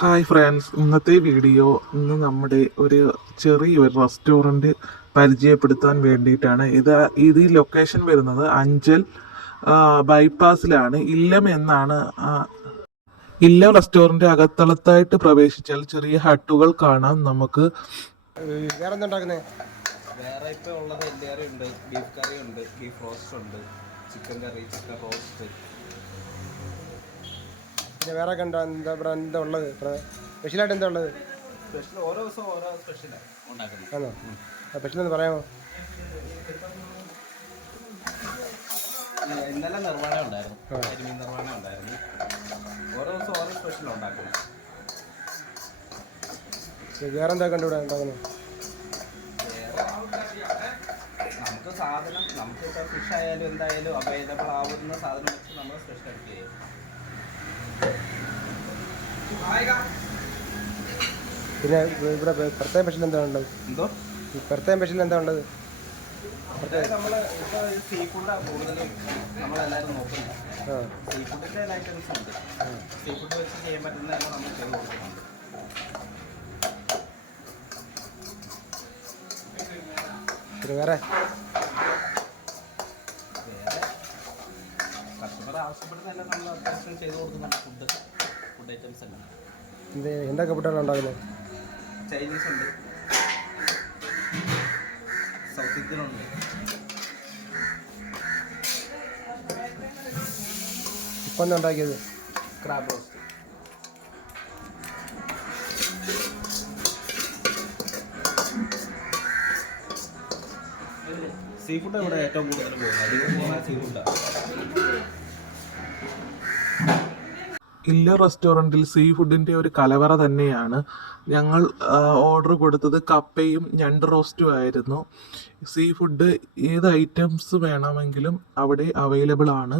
Hi friends, ഇന്നത്തെ video നമ്മുടെ ഒരു ചെറിയൊരു റെസ്റ്റോറൻറ്റ് പരിചയപ്പെടുത്താൻ വേണ്ടിയിട്ടാണ്. ഇത് ലൊക്കേഷൻ വരുന്നത് അഞ്ചൽ ബൈപ്പാസിലാണ്. ഇല്ലം എന്നാണ്. ഇല്ലം റെസ്റ്റോറൻറ്റ് അകത്തളത്തായിട്ട് പ്രവേശിച്ചാൽ ചെറിയ ഹട്ടുകൾ കാണാം. നമുക്ക് വേറെ എന്തുണ്ടാക്കുന്നത്? വേറെ ഇപ്പോൾ ഉള്ളത് എല്ലുകറി ഉണ്ട്, ബീഫ് കറി ഉണ്ട്, ബീഫ് റോസ്റ്റ് ഉണ്ട്, ചിക്കൻ കറി, ചിക്കൻ റോസ്റ്റ്. പിന്നെ വേറെ എന്താ എന്താ ഉള്ളത്? സ്പെഷ്യലായിട്ട് എന്താ ഉള്ളത്? സ്പെഷ്യൽ ഓരോ ദിവസം ഓരോ സ്പെഷ്യലാണ് ഉണ്ടാക്കുന്നത്. ആണോ? സ്പെഷ്യൽ ഒന്ന് പറയാമോ? ഇന്നലെ നിർവ്വാണം ഉണ്ടായിരുന്നു, കരിമീൻ നിർവ്വാണം ഉണ്ടായിരുന്നു. ഓരോ ദിവസം ഓരോ സ്പെഷ്യൽ ഉണ്ടാക്കുന്നത്. വേറെ എന്താ കണ്ടുകൂടെ ഉണ്ടാക്കുന്നത്? നമുക്ക് സാധനം നമുക്കിപ്പോൾ ഫിഷ് ആയാലും എന്തായാലും അവൈലബിൾ ആവുന്ന സാധനം വെച്ച് നമ്മൾ സ്പെഷ്യൽ അടിക്കുക ചെയ്യും. പിന്നെ ഇവിടെ പ്രത്യേക സ്പെഷ്യൽ എന്താ ഉള്ളത്? എന്തോ പ്രത്യേക സ്പെഷ്യൽ എന്താ ഉള്ളത്? നമ്മൾ ഇപ്പോൾ സീ ഫുഡാണ് കൂടുതലും നമ്മളെല്ലാവരും നോക്കുന്നത്. സീ ഫുഡിൻ്റെ ഐറ്റംസ് ഉണ്ട്. സീ ഫുഡ് വെച്ച് ചെയ്യാൻ പറ്റുന്നതെല്ലാം നമ്മൾ ചെയ്ത് കൊടുക്കുന്നുണ്ട്. പിന്നെ വേറെ കസ്റ്റമർ ആവശ്യപ്പെടുന്നതെല്ലാം നമ്മൾ അത്യാവശ്യം ചെയ്ത് കൊടുക്കുന്നുണ്ട്. ഫുഡ് ഐറ്റംസ് എല്ലാം. എന്തൊക്കെ ഫുഡാണ് ഉണ്ടാക്കുന്നത്? ചൈനീസ് ഉണ്ട്, സൗത്ത് ഇന്ത്യൻ ഉണ്ട്. ഇപ്പം എന്താ ഉണ്ടാക്കിയത്? Crab roast. സീ ഫുഡ് ഇവിടെ ഏറ്റവും കൂടുതൽ പോകുന്നത്. അധികം പോകുന്നത് സീ ഫുഡാണ്. ഇല്ല റെസ്റ്റോറൻറ്റിൽ സീ ഫുഡിൻ്റെ ഒരു കലവറ തന്നെയാണ്. ഞങ്ങൾ ഓർഡർ കൊടുത്തത് കപ്പയും ഞണ്ട് റോസ്റ്റും ആയിരുന്നു. സീ ഫുഡ് ഏത് ഐറ്റംസ് വേണമെങ്കിലും അവിടെ അവൈലബിൾ ആണ്.